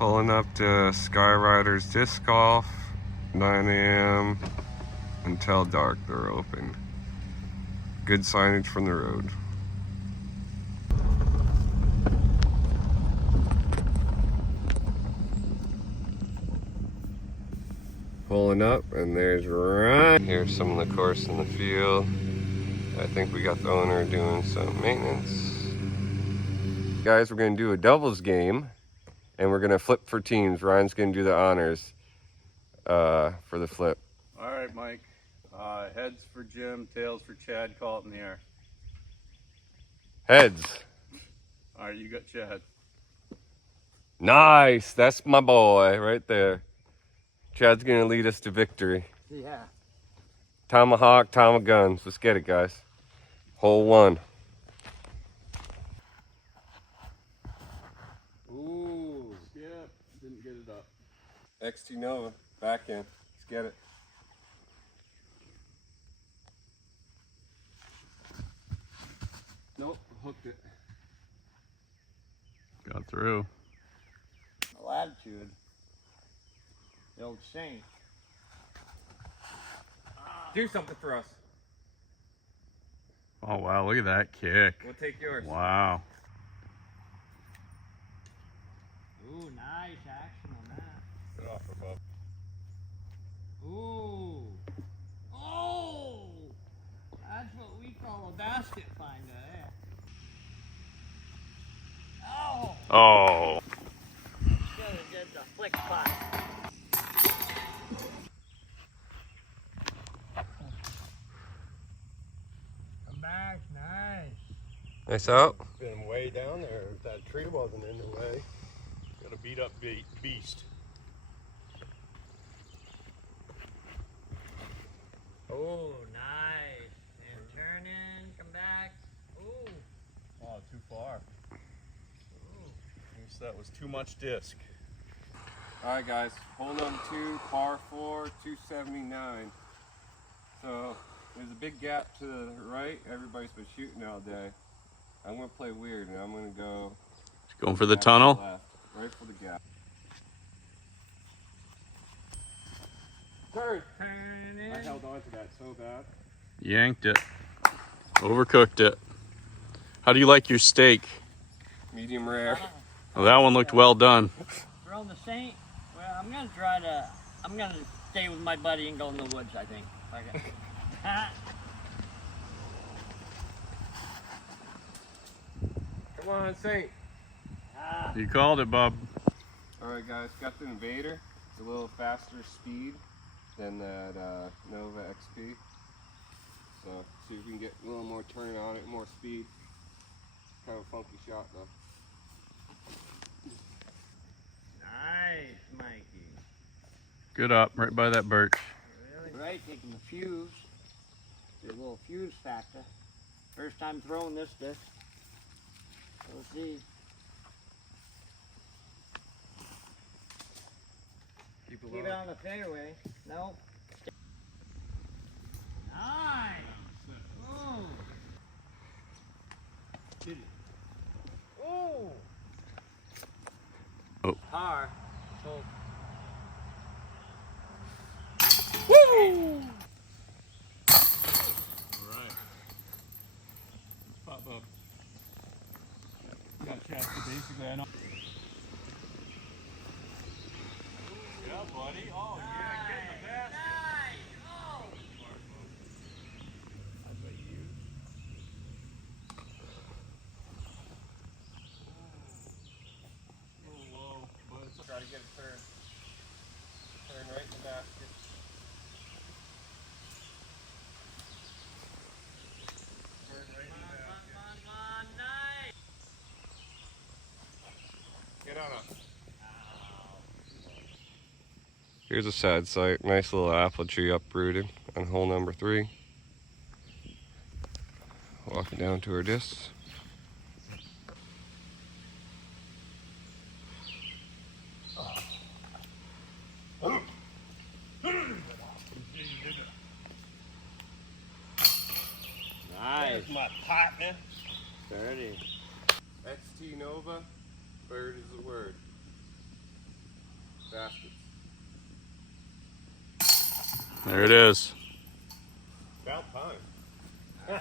Pulling up to Skyriders Disc Golf, 9 a.m. until dark they're open. Good signage from the road. Pulling up and there's Ryan. Here's some of the course in the field. I think we got the owner doing some maintenance. Guys, we're gonna do a doubles game and we're gonna flip for teams. Ryan's gonna do the honors for the flip. All right, Mike. Heads for Jim, tails for Chad. Call it in the air. Heads. All right, you got Chad. Nice, that's my boy right there. Chad's gonna lead us to victory. Yeah. Tomahawk, Tom guns. Let's get it, guys. Hole one. Ooh, skip. Didn't get it up. XT Nova, back in. Let's get it. Nope, hooked it. Got through. Latitude. The old saint. Do something for us. Oh, wow. Look at that kick. We'll take yours. Wow. Ooh, nice action on that. Get off above. Ooh. Oh! That's what we call a basket finder, eh? Oh! Oh. Should have did the flick putt. Come back, nice. Nice out. Been way down there. If that tree wasn't in the way. Got a beat up beast. Oh, nice. And turn in, come back. Ooh. Oh, too far. Ooh. Guess that was too much disc. All right, guys. Hole number 2, par 4, 279. So there's a big gap to the right. Everybody's been shooting all day. I'm gonna play weird, and I'm gonna go. Going for the back to tunnel? left, right for the gap. Turn. Turn in. I held on to that so bad. Yanked it. Overcooked it. How do you like your steak? Medium rare. Well, that one looked well done. Throw the saint. Well, I'm gonna stay with my buddy and go in the woods, I think. Okay. Come on, Saint. You called it, bub. All right, guys. Got the Invader. It's a little faster speed than that Nova XP. So see if we can get a little more turn on it, more speed. Kind of a funky shot though. Nice, Mikey. Good up, right by that birch. Really? Right, taking the fuse. The little fuse factor. First time throwing this disc. We'll see. Keep Keep it on the fairway. No. Nice. Ooh. Ooh. Oh. Par. So. Woo! Alright. Let's pop up. Got Chad, basically, I know. Yeah, buddy. Oh, yeah, get in the basket. Nice. Oh. That's what you use. A little low, but it's Try to get a turn. Turn right in the basket. Turn right in the basket. Come on, nice. Get on up. Here's a sad sight. Nice little apple tree uprooted on hole number 3. Walking down to our discs. Nice. My partner. 30. XT Nova, bird is the word. There it is. About time.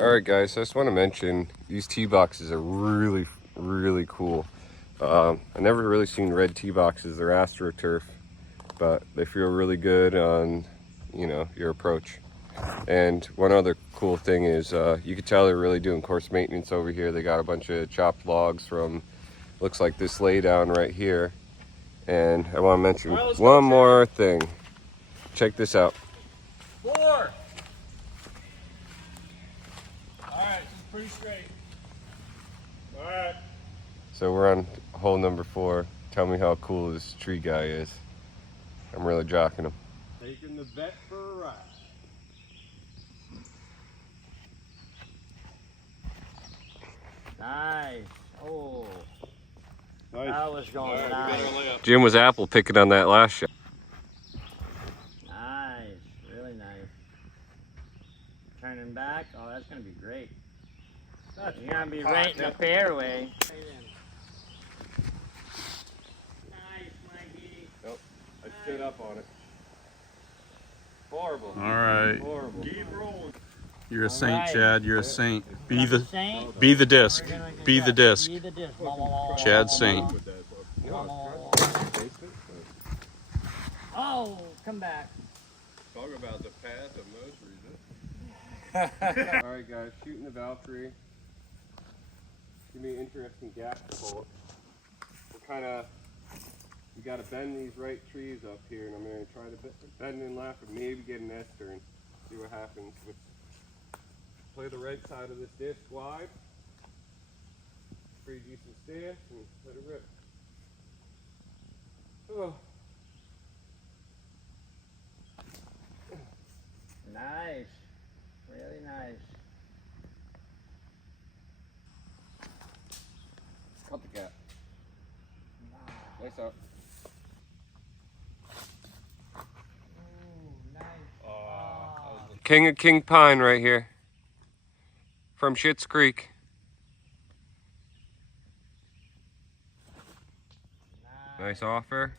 All right, guys. I just want to mention these tee boxes are really, really cool. I never really seen red tee boxes. They're AstroTurf, but they feel really good on, you know, your approach. And one other cool thing is you can tell they're really doing course maintenance over here. They got a bunch of chopped logs from, looks like this laydown right here. And I want to mention one more thing. Check this out. 4. All right, this is pretty straight. All right. So we're on hole number 4. Tell me how cool this tree guy is. I'm really jocking him. Taking the vet for a ride. Nice. Oh, Nice. that was going nice. Jim was apple picking on that last shot. Nice, really nice. Turning back. Oh, that's gonna be great. That's gonna be right in the fairway. Nice, Mikey. Nope, I stood up on it. Horrible. All right. Horrible. Keep rolling. You're a saint, Alright. Chad. You're a saint. Be the Saint. be the disc. We're gonna Be get the that. disc. Be the disc. Chad Saint. Oh, come back. Talk about the path of most resistance. Alright guys, shooting the Valkyrie. It's gonna be an interesting gap to hole. We gotta bend these right trees up here, and I'm gonna try to bend in left and maybe get an S-turn. See what happens. Play the right side of this disc wide. Pretty decent stance and let it rip. Oh. Nice. Really nice. Cut the gap. Nice out. Ooh, nice. King of King Pine right here. From Schitt's Creek. Nice offer.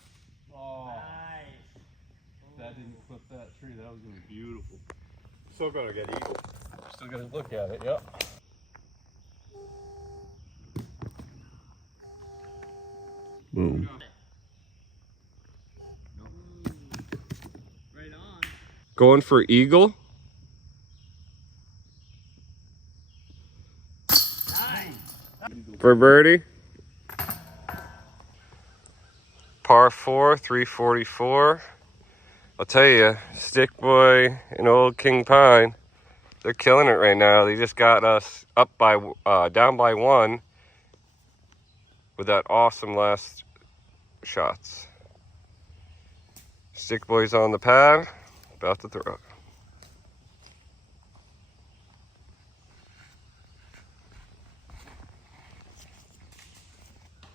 Oh, Nice. that didn't clip that tree. That was gonna be beautiful. Still gonna get eagle. Still gotta look at it. Yep. Boom. Right on. Going for eagle. Nice. For birdie. Par 4, 344. I'll tell you, Stick Boy and Old King Pine, they're killing it right now. They just got us up by, down by 1 with that awesome last shots. Stick Boy's on the pad, about to throw.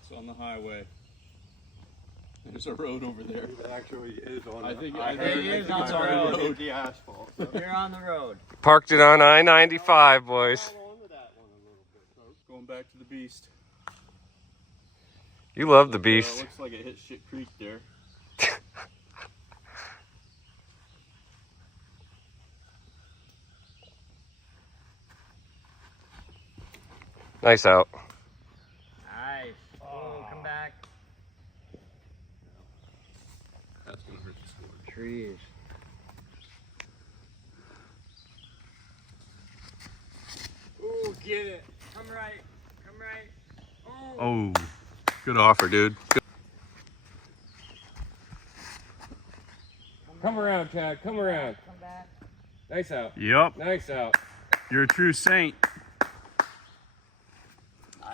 It's on the highway. There's a road over there. It actually is on I the think It is on it's the on road. the road. the asphalt. So. You're on the road. Parked it on I-95, boys. Hold on to that one a little bit, folks. Going back to the beast. You love the beast. Looks like it hit Shit Creek there. Nice out. Nice. Oh, come back. That's gonna hurt the score. Trees. Ooh, get it. Come right. Come right. Oh. Oh, good offer, dude. Good. Come around, Chad. Come around. Come back. Nice out. Yep, Nice out. you're a true saint.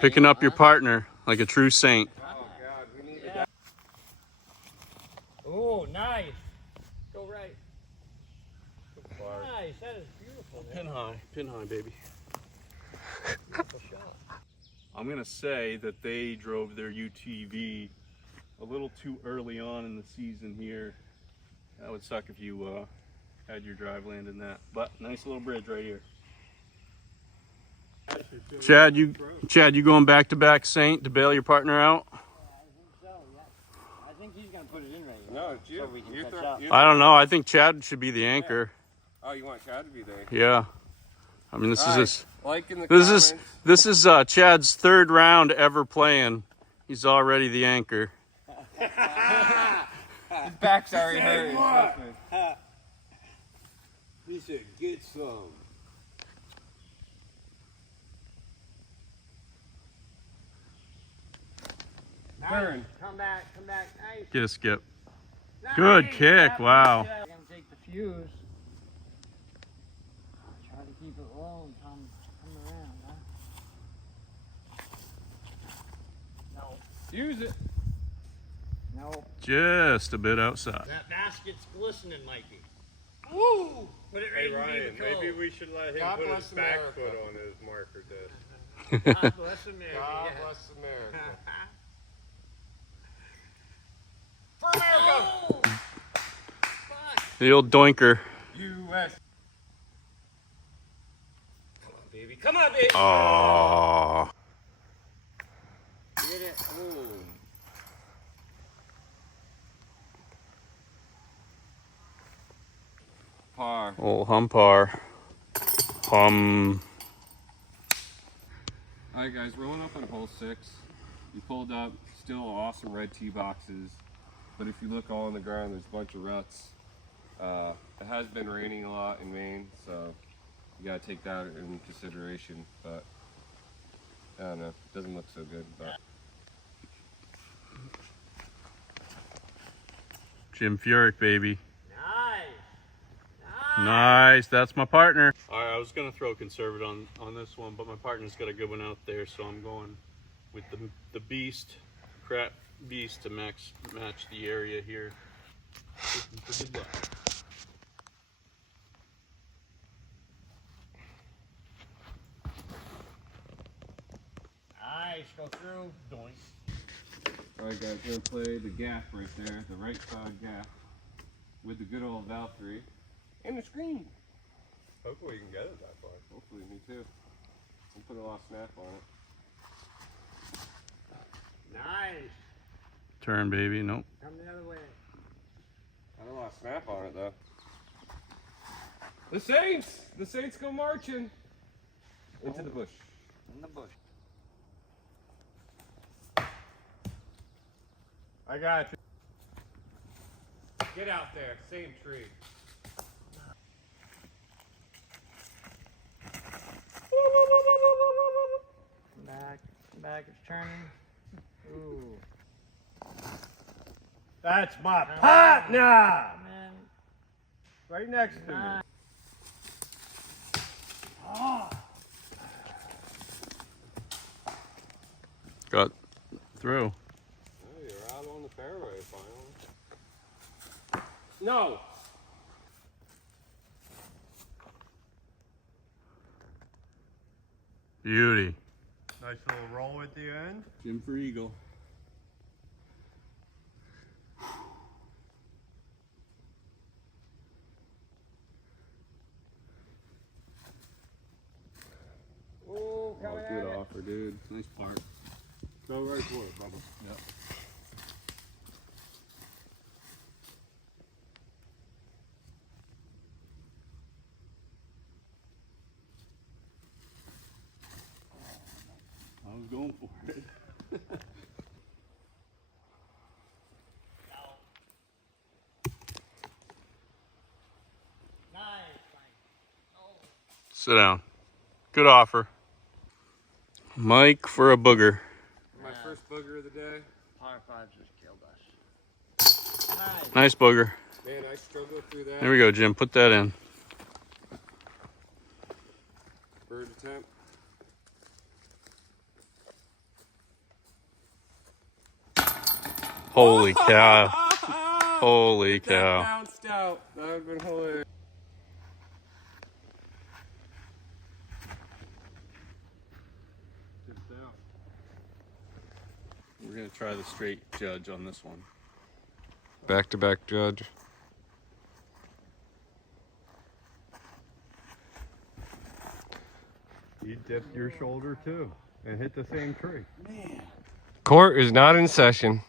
Picking up your partner like a true saint. Oh, God. We need Yeah. Ooh, nice. Go right. Nice. That is beautiful. Man. Pin high, baby. Beautiful shot. I'm gonna say that they drove their UTV a little too early on in the season here. That would suck if you had your drive land in that. But nice little bridge right here. Chad, you going back to back Saint to bail your partner out? Yeah, I think so. Yeah. I think he's gonna gonna put it in right here. No, it's you. So we can You catch throw- up. you I don't know. I think Chad should be the anchor. Oh, you want Chad to be there? Yeah. I mean, this All is right, his. like in the This comments. is Chad's 3rd round ever playing. He's already the anchor. His back's already hurting. trust me. He said, get some. Turn. Come back, nice. Get a skip. Nice. Good kick, wow. I'm gonna take the fuse. Try to keep it low and come around, huh? No. Use it. No. Just a bit outside. That basket's glistening, Mikey. Woo! Put it right Hey, Ryan, in the maybe we should let him God put bless his back America. foot on his marker disc. God bless America. God yeah. bless America. For America! Oh! Fuck. The old doinker. U.S. Baby, come on, baby! Oh. Get it. Ooh. Par. Old humpar. Hum. Alright guys, rolling up on hole 6. You pulled up, still awesome red tee boxes. But if you look all on the ground, there's a bunch of ruts. It has been raining a lot in Maine, so you gotta take that in consideration. But I don't know, it doesn't look so good. But Jim Furyk, baby. Nice. Nice. That's my partner. All right, I was going to throw conservative on this one, but my partner's got a good one out there, so I'm going with the beast, crap beast to match the area here. Good luck. Nice. Go through. Doink. alright guys, we're gonna play the gaff right there, the right side gaff, with the good old Valkyrie and the screen. Hopefully we can get it that far. Hopefully, me too. We'll put a lot of snap on it. Nice. Turn, baby. Nope. Come the other way. Not a lot of snap on it though. The Saints! The Saints go marching! Into the bush. In the bush. I got you. Get out there, same tree. Back, it's turning. Ooh. That's my partner! Come in. Right next to me. Nice. Oh. Got through. Oh, you're out on the fairway finally. No! Beauty. Nice little roll at the end. Jim for eagle. Oh, coming at Good it. offer, dude. Nice part. Go right for it, Bubba. Yep. I was going for it. Nice. Sit down. Good offer. Mike for a booger. My first booger of the day. Par 5 just killed us. Nice. Nice booger. Man, I struggled through that. There we go, Jim. Put that in. Bird attempt. Holy cow. Holy That cow. bounced out. That would have been hilarious. We're going to try the straight judge on this one. Back-to-back judge. You dipped your shoulder too and hit the same tree. Court is not in session.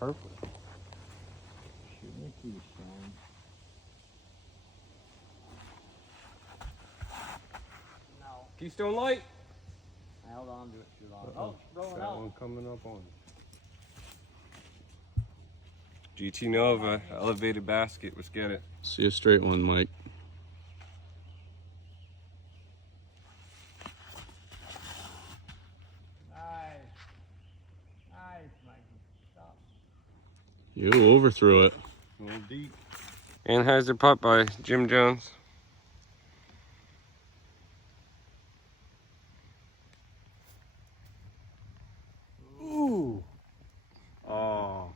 Perfect. Keystone Light. I held on to it too long. Oh, it's rolling out. one coming up on. GT Nova, elevated basket. Let's get it. See a straight one, Mike. Nice. Nice, Mikey. Stop. You overthrew it. A little deep. Anheuser putt by Jim Jones. Ooh. Oh.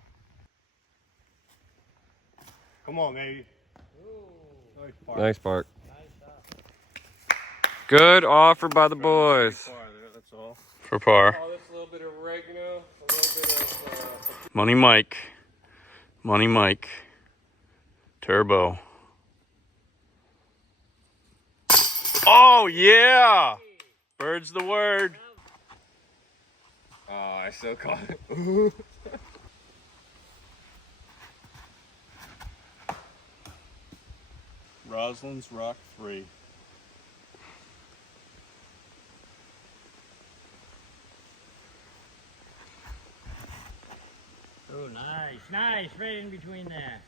Come on, baby. Nice part. Nice bark. Nice stuff. Good offer by the boys. Far there, that's all. For par. Oh, that's a little bit of oregano, a little bit of. Money Mike. Money Mike. Turbo. Oh, yeah! Bird's the word. Oh, I still caught it. Roslyn's Rock 3. Oh, nice. Nice. Right in between there.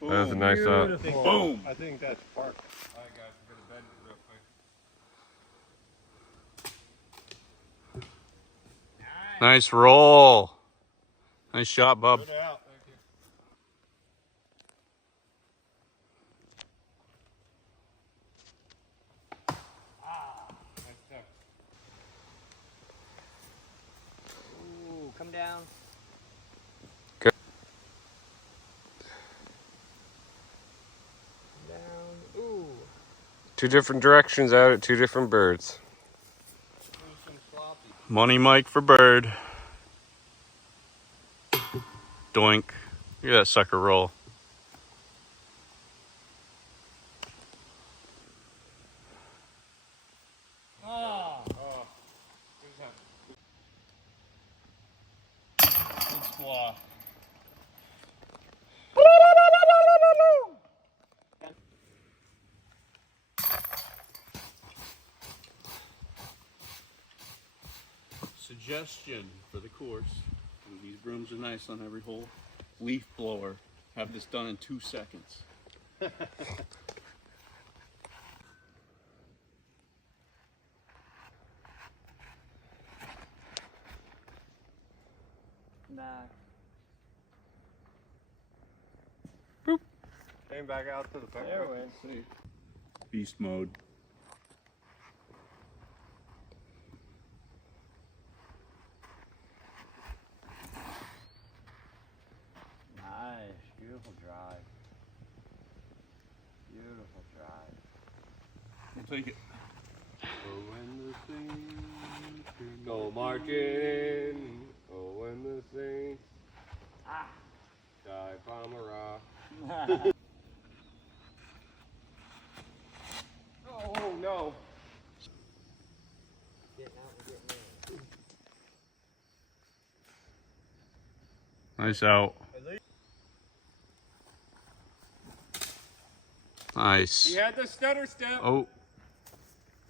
That was a nice shot. Beautiful. Boom! I think that's park. Alright, guys, we're gonna bend it real quick. Nice roll. Nice shot, bub. Put it out. Thank you. Nice stuff. Ooh, come down. Okay. Down. Ooh. Two different directions out at two different birds. Money Mike for bird. Doink. Look at that sucker roll. Oh. Good squaw. Suggestion for the course. And these brooms are nice on every hole. Leaf blower. Have this done in 2 seconds. Back. Came back out to the There fairway. we go. Beast mode. Nice. Beautiful drive. Beautiful drive. We'll take it. Oh, when the Saints Go marching. Oh, when the Saints die Palmera. Oh no. Getting out and getting in. Nice out. Nice. He had the stutter step. Oh.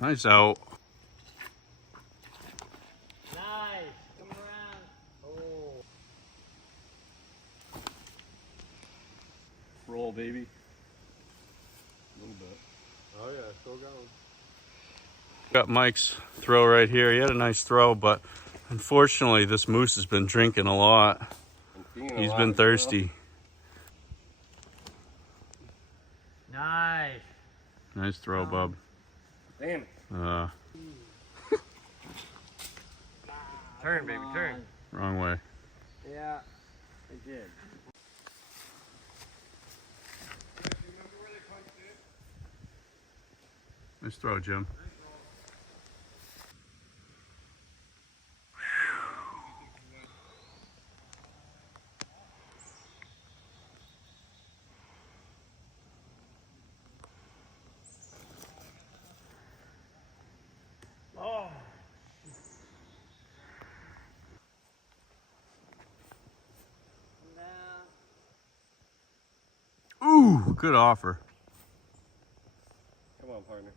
Nice out. Nice. Come around. Oh. Roll, baby. A little bit. Oh yeah, still going. Got Mike's throw right here. He had a nice throw, but unfortunately this moose has been drinking a lot. He's been thirsty. Nice. Nice throw, bub. Damn it. Come Turn, baby, turn. on. Wrong way. Yeah, I did. Nice throw, Jim. Oh. Come down. Ooh, good offer. Come on, partner.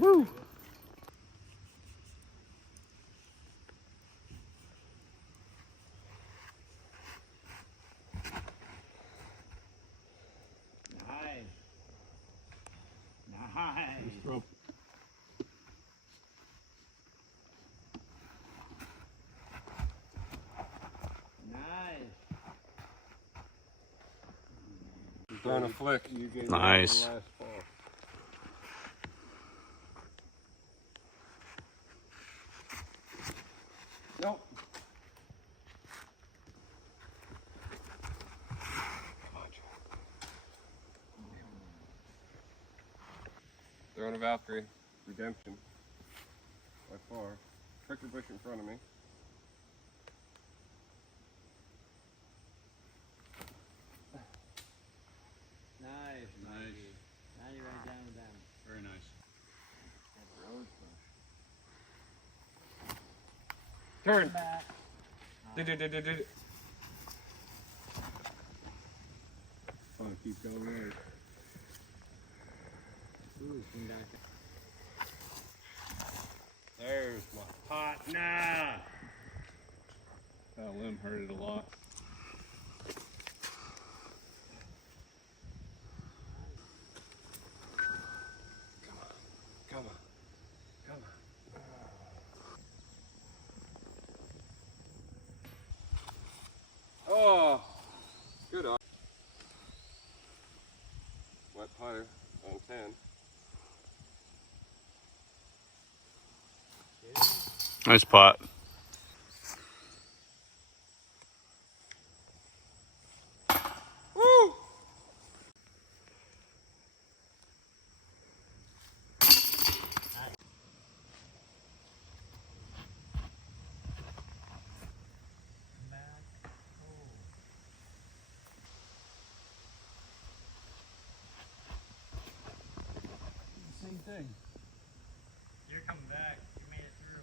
Woo! Nice. Nice. Nice. Throwing a flick. You gave me Nice. one last fall. Nope. Throwing a Valkyrie. Redemption. By far. Prickly bush in front of me. Nice. Nice. Now you're right down with them. Very nice. That's rose bush. Turn. Back. Did. Fun, keep going there. Ooh, come back. There's my partner. That limb hurt it a lot. Come on. Come on. Oh. Good on. Wet putter on 10. Nice pot. Woo! Same thing. You're coming back. You made it through.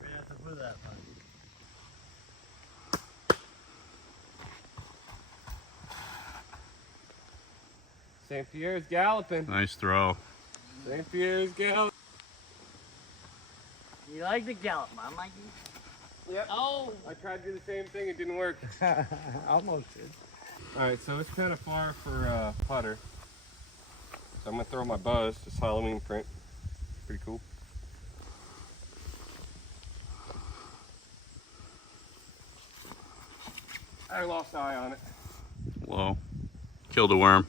We're gonna have to put that one. St. Pierre's galloping. Nice throw. St. Pierre's galloping. You like the gallop, huh, Mikey? Yep. Oh! I tried to do the same thing, it didn't work. Almost did. Alright, so it's kind of far for putter. So I'm going to throw my buzz, this Halloween print. Pretty cool. I lost eye on it. Low. Killed a worm.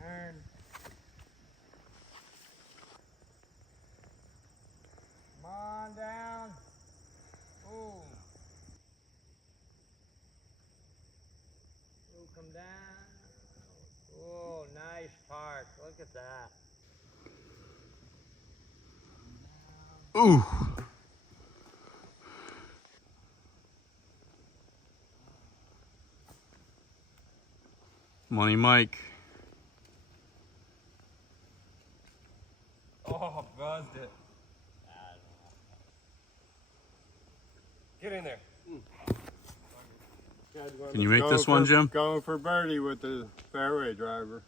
Turn. Come on down. Ooh. Ooh, come down. Oh, nice park. Look at that. Ooh. Money Mike. Oh, buzzed it. Get in there. Can you make this one, Jim? Going for birdie with the fairway driver.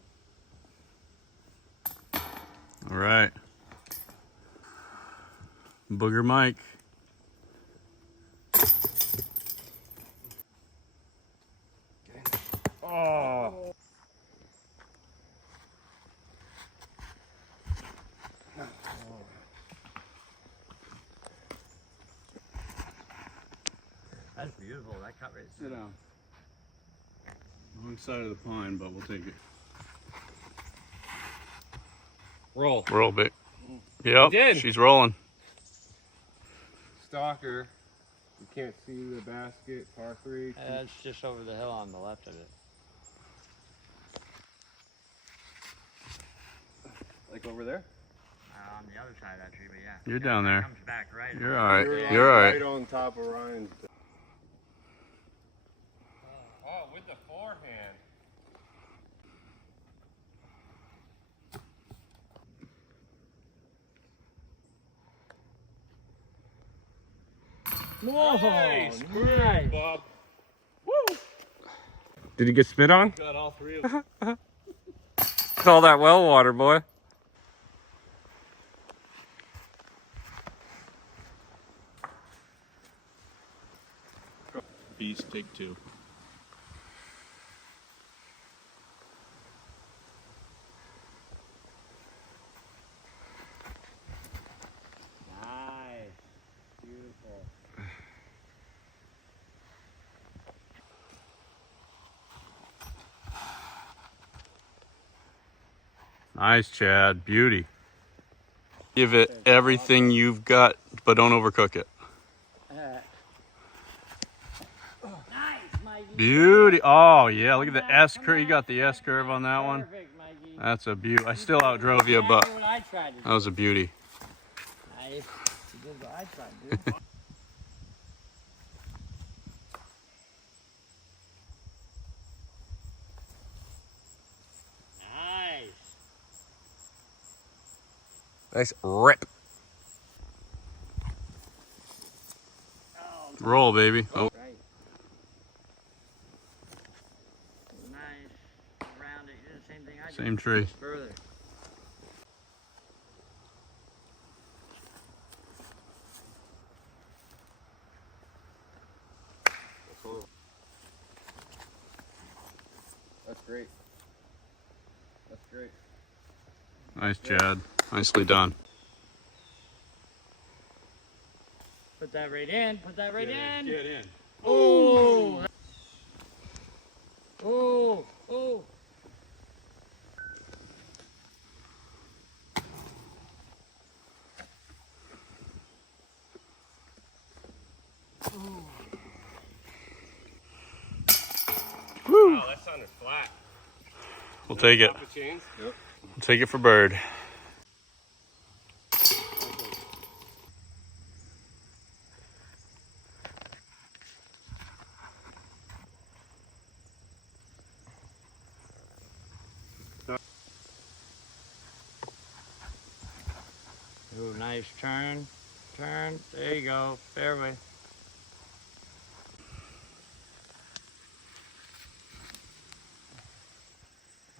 All right. Booger Mike. Oh. That's beautiful. That cut right Sit down. Wrong side of the pine, but we'll take it. Roll. Roll bit. Yep. did. She's rolling. Stalker. You can't see the basket. Par 3. That's just over the hill on the left of it. Like over there? On the other side of that tree, but yeah. You're down there. Comes back right. You're all right. You're You're all right. right on top of Ryan's. Oh, with the forehand. Whoa, Nice. nice. Bob. Did he get spit on? Got all three of them. It's all that well water, boy. Beast, take two. Nice. Beautiful. Nice, Chad. Beauty. Give it everything you've got, but don't overcook it. Nice, Mikey. Beauty. Oh, yeah. Look at the S curve. You got the S curve on that one. Perfect, Mikey. That's a beauty. I still outdrove you, but Exactly what I tried to do. that was a beauty. Nice. You did what I tried to do. Nice. Nice rip. Oh, Roll, baby. Oh, right. Nice. Around it. You did the same thing I did. same tree. Further. That's great. That's great. Nice, Chad. Nicely done. Put that right in. Put that right in. Get in. Oh. Oh. Oh. Wow, that sounded flat. We'll take it. Pop the chains? Yep. We'll take it for bird. Ooh, nice turn. Turn. There you go. Fairway.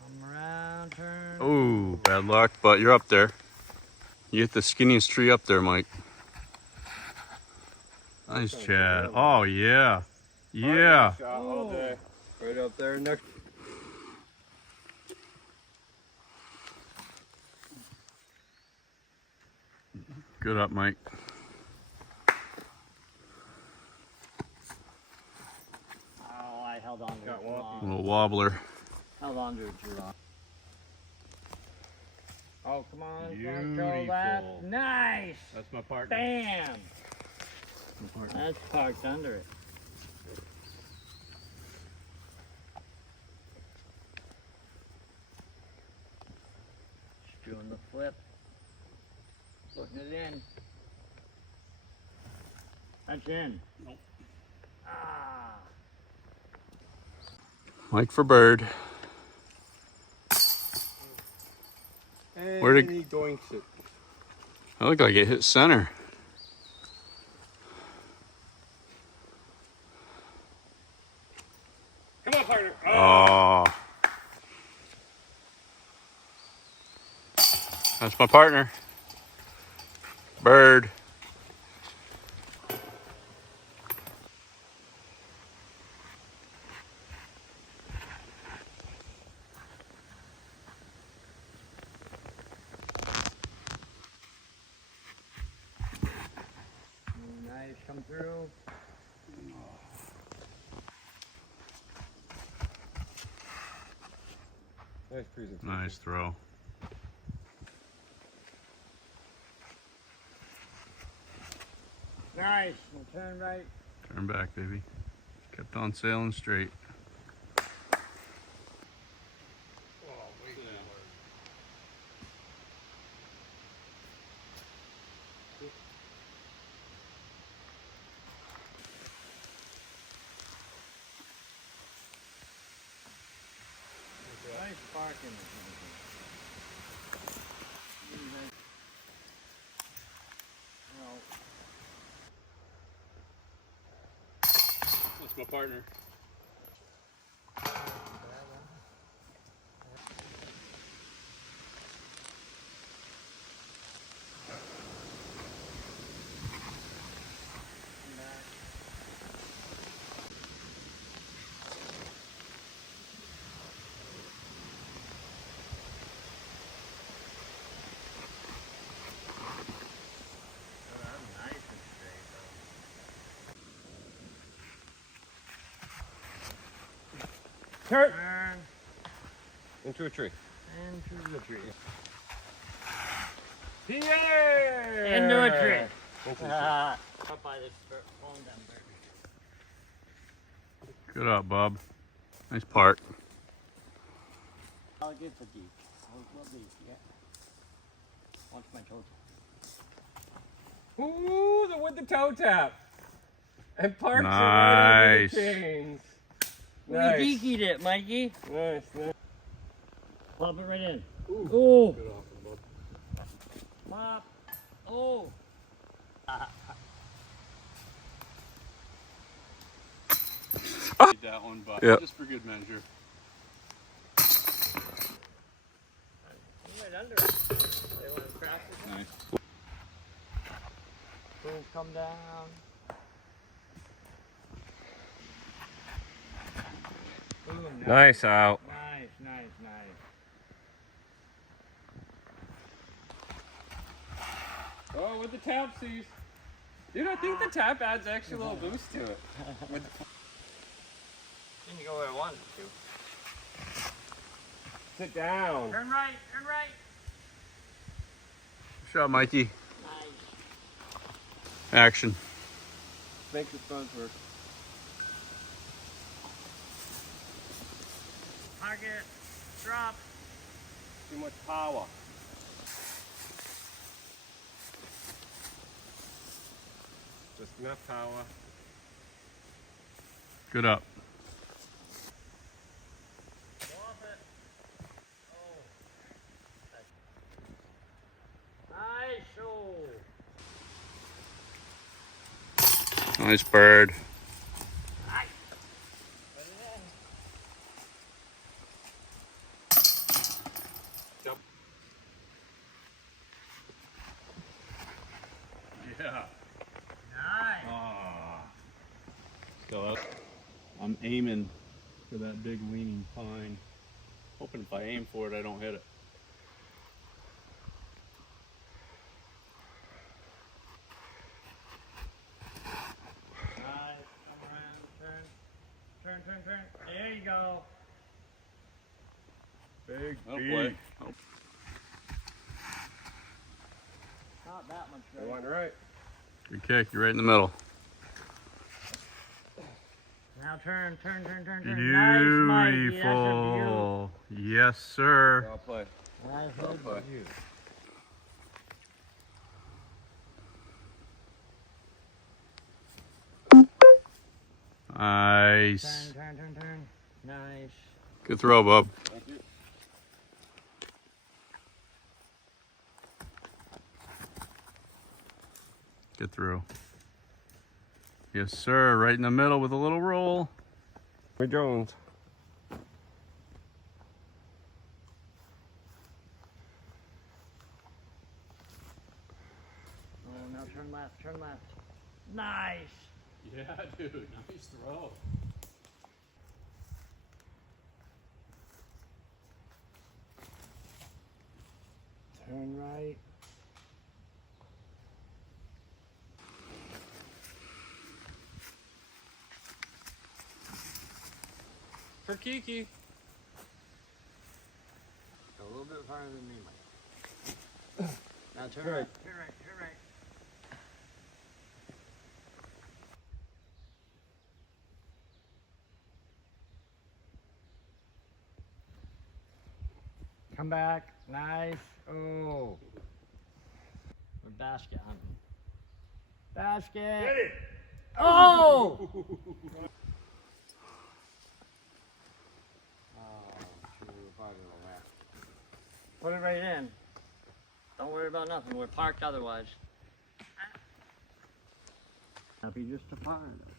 Come around, turn. Oh, bad luck, but you're up there. You hit the skinniest tree up there, Mike. Nice, Chad. Oh, yeah. Yeah. Shot all day. Right up there next. Good up, Mike. Oh, I held on to it Got too wonky. long. Little wobbler. Held on to it too long. Oh, come on. Control that. Beautiful. Nice. That's my partner. Bam. My partner. That's parked under it. Just doing the flip. Putting it in. That's in. Nope. Ah. Mike for bird. And Where'd it- he doinks it. I look like it hit center. Come on, partner. Oh. That's my partner. Bird. Nice. Come through. Nice presentation. Nice throw. Nice. We'll turn right. Turn back, baby. Kept on sailing straight. Nice parking. my partner. Turn Turn into a tree. into the tree. Yeah! Into a tree. Into a tree. Up by this phone down there. Good up, Bob. Nice part. I'll get the deep. I'll deep, yeah. Watch my toe. Ooh, with the toe tap. And parks Nice. it right under the chains. We Nice. geekied it, Mikey. Nice, nice. Plop it right in. Ooh. Oh. Good off him, bub. Plop. Oh. That one, but Yep. just for good measure. Right under it. They want to crack it. Nice. Boom, come down. Boom, Nice out. Nice, nice, nice. Oh, with the tapsies. Dude, I think the tap adds extra little boost to it. Didn't go where I wanted to. Sit down. Turn right, turn right. Good shot, Mikey. Nice. Action. Make the sponge work. Target. Drop. Too much power. Just enough power. Good up. Off it. Oh. Nice. Oh. Nice bird. Nice. Put it in. Jump. Yeah. Nice. Still up. I'm aiming for that big leaning pine. Hoping if I aim for it, I don't hit it. Nice. Come around. Turn. Turn, turn, turn. There you go. Big That'll play. Not that much You right. want right. Good kick. You're right in the middle. Now turn, turn, turn, turn, turn. Nice, Mikey. That's a Beautiful. Yes, sir. I'll play. beaut. Nice, Well that's a played. beaut. Nice. Turn, turn, turn, turn. Nice. Good throw, Bob. Thank you. Good throw. Yes, sir. Right in the middle with a little roll. Hey, Jones. Oh, now turn left, turn left. Nice. Yeah, dude. Nice throw. Turn right. For Kiki. A little bit farther than me, Mike. Now turn Right. right, turn right, turn right. Come back. Nice. Oh. We're basket hunting. Basket. Oh! Oh, shoot, we're probably gonna left. Put it right in. Don't worry about nothing. We're parked otherwise. Happy just to par though.